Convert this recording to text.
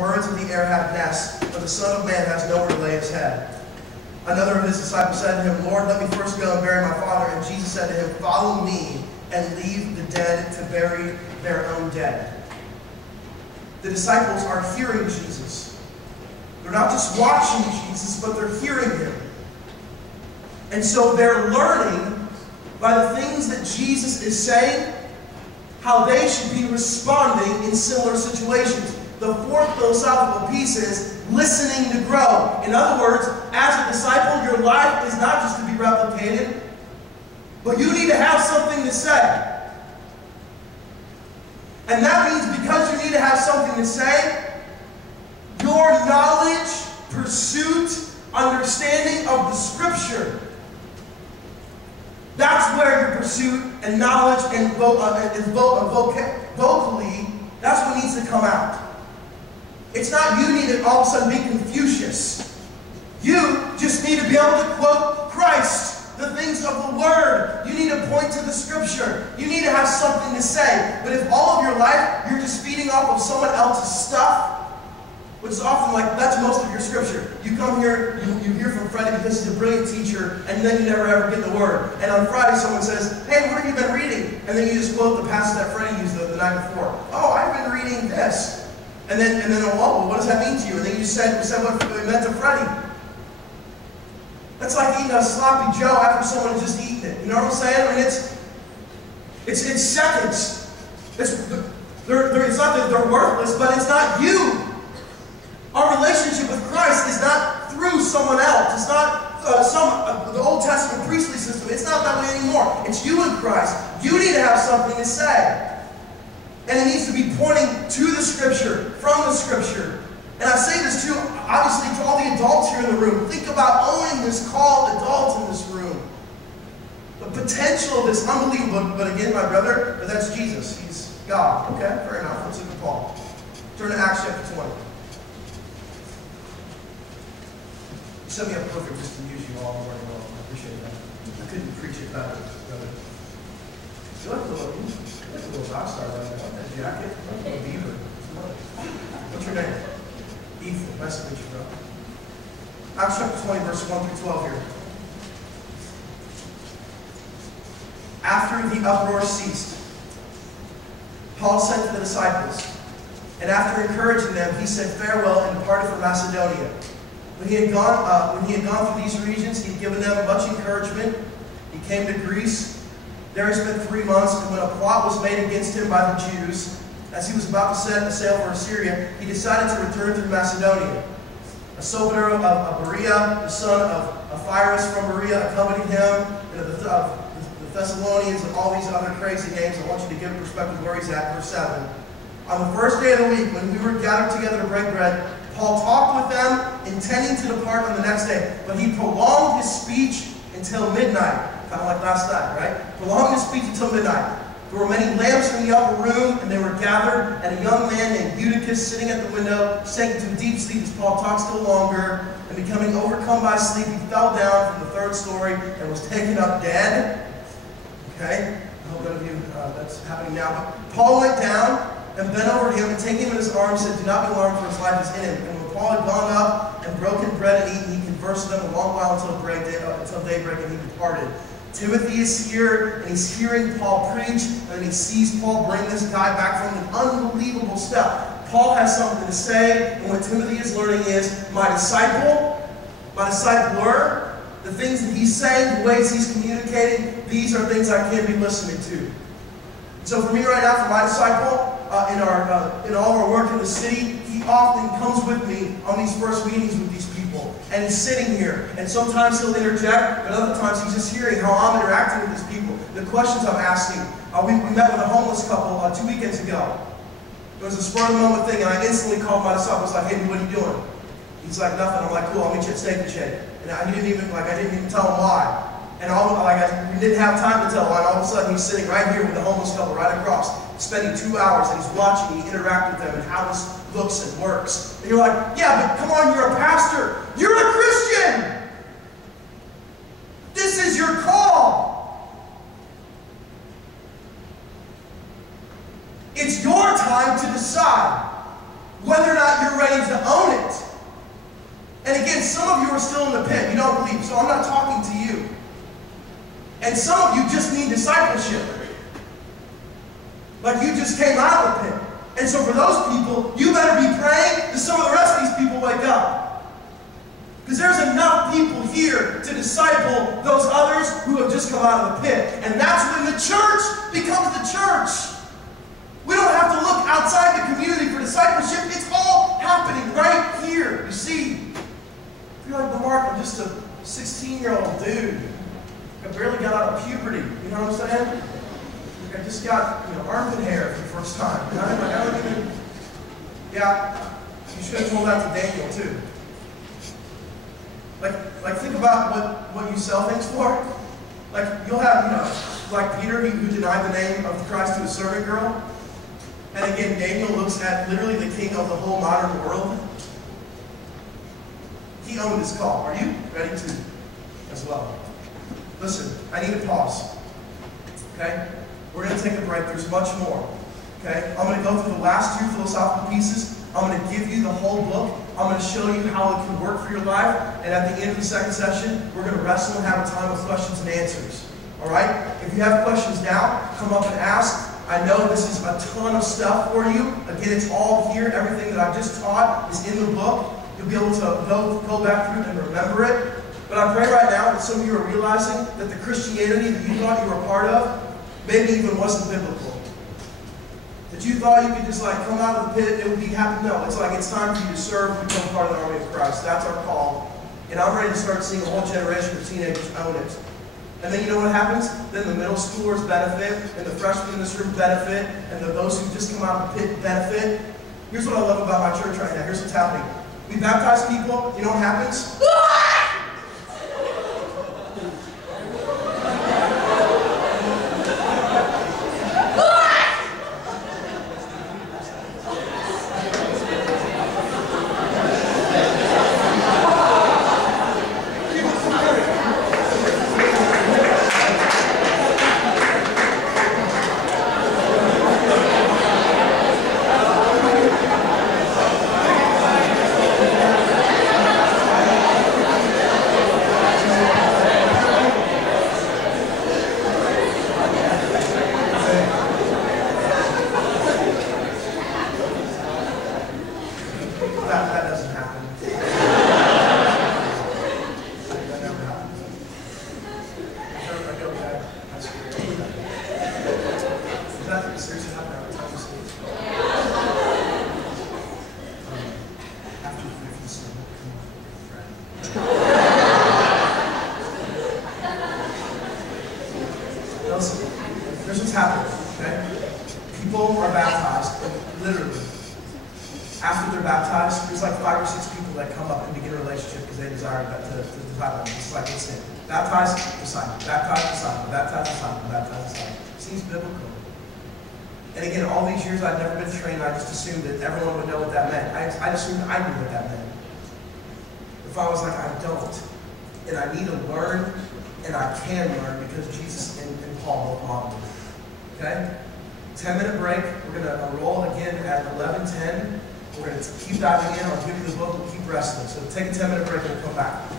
birds of the air have nests, but the Son of Man has nowhere to lay his head. Another of his disciples said to him, Lord, let me first go and bury my father. And Jesus said to him, follow me and leave the dead to bury their own dead. The disciples are hearing Jesus. They're not just watching Jesus, but they're hearing him. And so they're learning by the things that Jesus is saying, how they should be responding in similar situations. The fourth philosophical piece is listening to grow. In other words, as a disciple, your life is not just to be replicated, but you need to have something to say. And that means because you need to have something to say, your knowledge, pursuit, understanding of the Scripture, that's where your pursuit and knowledge and vocally, that's what needs to come out. It's not you need to all of a sudden be Confucius. You just need to be able to quote Christ, the things of the Word. You need to point to the Scripture. You need to have something to say. But if all of your life you're just feeding off of someone else's stuff, which is often like, that's most of your Scripture. You come here, you hear from Freddie because he's a brilliant teacher, and then you never ever get the Word. And on Friday someone says, hey, what have you been reading? And then you just quote the passage that Freddie used the night before. Oh, I've been reading this. And then oh, well, what does that mean to you? And then you said what it meant to Freddie. That's like eating a sloppy Joe after someone has just eaten it. You know what I'm saying? I mean, it's seconds. It's not that they're worthless, but it's not you. Our relationship with Christ is not through someone else. It's not the Old Testament priestly system. It's not that way anymore. It's you and Christ. You need to have something to say. And it needs to be pointing to the Scripture, from the Scripture. And I say this too, obviously, to all the adults here in the room. Think about owning this call, adults in this room. The potential of this, unbelievable. But again, my brother, but that's Jesus. He's God. Okay, fair enough. Let's look at Paul. Turn to Acts chapter 20. You set me up perfect just to use you all morning long. I appreciate that. I couldn't preach it better, brother. You like a little rock star right now. That jacket, like a beaver. What's your name? Ethan. Nice to meet you, bro. Acts chapter 20, verse 1 through 12 here. After the uproar ceased, Paul sent to the disciples, and after encouraging them, he said farewell and departed for Macedonia. When he had gone through these regions, he had given them much encouragement. He came to Greece. There he spent 3 months, and when a plot was made against him by the Jews, as he was about to set sail for Assyria, he decided to return through Macedonia. A Sopater of Berea, the son of Ephraim from Berea, accompanied him. The Thessalonians and all these other crazy names. I want you to get a perspective of where he's at. Verse 7. On the first day of the week, when we were gathered together to break bread, Paul talked with them, intending to depart on the next day. But he prolonged his speech until midnight. Kind of like last night, right? Prolonged his speech until midnight. There were many lamps in the upper room, and they were gathered, and a young man named Eutychus sitting at the window, sank into a deep sleep as Paul talked still longer, and becoming overcome by sleep, he fell down from the 3rd story and was taken up dead. Okay? I hope none of you, that's happening now. But Paul went down and bent over him, and taking him in his arms, said, do not be alarmed, for his life is in him. And when Paul had gone up and broken bread and eaten, he conversed with them a long while until daybreak, and he departed. Timothy is here, and he's hearing Paul preach, and then he sees Paul bring this guy back from an unbelievable step. Paul has something to say, and what Timothy is learning is, my discipler, the things that he's saying, the ways he's communicating, these are things I can be listening to. So for me right now, for my disciple, in all of our work in the city, he often comes with me on these first meetings with these people. And he's sitting here. And sometimes he'll interject, but other times he's just hearing how I'm interacting with these people, the questions I'm asking. We met with a homeless couple 2 weekends ago. It was a spur-of-the-moment thing, and I instantly called my disciple. I was like, hey, what are you doing? He's like, nothing. I'm like, cool, I'll meet you at Steak and Shake. And I didn't even tell him why. And we didn't have time to tell him why. And all of a sudden, he's sitting right here with the homeless couple right across, spending 2 hours, and he's watching me interact with them and how this looks and works. And you're like, yeah, but come on, you're a pastor. You're a Christian. This is your call. It's your time to decide whether or not you're ready And again, some of you are still in the pit. You don't believe, so I'm not talking to you. And some of you just need discipleship. Like you just came out of the pit. And so for those people, you better be praying that some of the rest of these people wake up. Because there's enough people here to disciple those others who have just come out of the pit. And that's when the church becomes the church. We don't have to look outside the community for discipleship. It's all happening right here. You see, you're like, but Mark, I'm just a 16-year-old dude. I barely got out of puberty. You know what I'm saying? I just got, armpit hair for the first time. I don't even... Yeah, you should have told that to Daniel too. Like think about what you sell things for. Like you'll have, like Peter who denied the name of Christ to a servant girl. And again, Daniel looks at literally the king of the whole modern world. He owned his call. Are you ready to as well? Listen, I need to pause. Okay? We're going to take a break. There's much more. Okay? I'm going to go through the last 2 philosophical pieces. I'm going to give you the whole book. I'm going to show you how it can work for your life. And at the end of the second session, we're going to wrestle and have a time of questions and answers. Alright? If you have questions now, come up and ask. I know this is a ton of stuff for you. Again, it's all here. Everything that I've just taught is in the book. You'll be able to go back through and remember it. But I pray right now that some of you are realizing that the Christianity that you thought you were a part of maybe even wasn't biblical. That you thought you could just come out of the pit, it would be happy. No, it's like it's time for you to serve and become part of the army of Christ. That's our call. And I'm ready to start seeing a whole generation of teenagers own it. And then you know what happens? Then the middle schoolers benefit, and the freshmen in this room benefit, and those who just come out of the pit benefit. Here's what I love about my church right now. Here's what's happening. We baptize people, you know what happens? Here's what's happening, okay? People are baptized, literally. After they're baptized, there's like 5 or 6 people that come up and begin a relationship because they desire to disciple them. It's like it's it. Baptize, disciple. Baptize, disciple. Baptize, disciple. Baptize, disciple. Seems biblical. And again, all these years I've never been trained. I just assumed that everyone would know what that meant. I assumed I knew what that meant. If I was like, I don't. And I need to learn, and I can learn because Jesus and Paul both modeled it. Okay? 10-minute break. We're going to roll again at 11:10. We're going to keep diving in. I'll give you the book. We'll keep wrestling. So take a 10-minute break and we'll come back.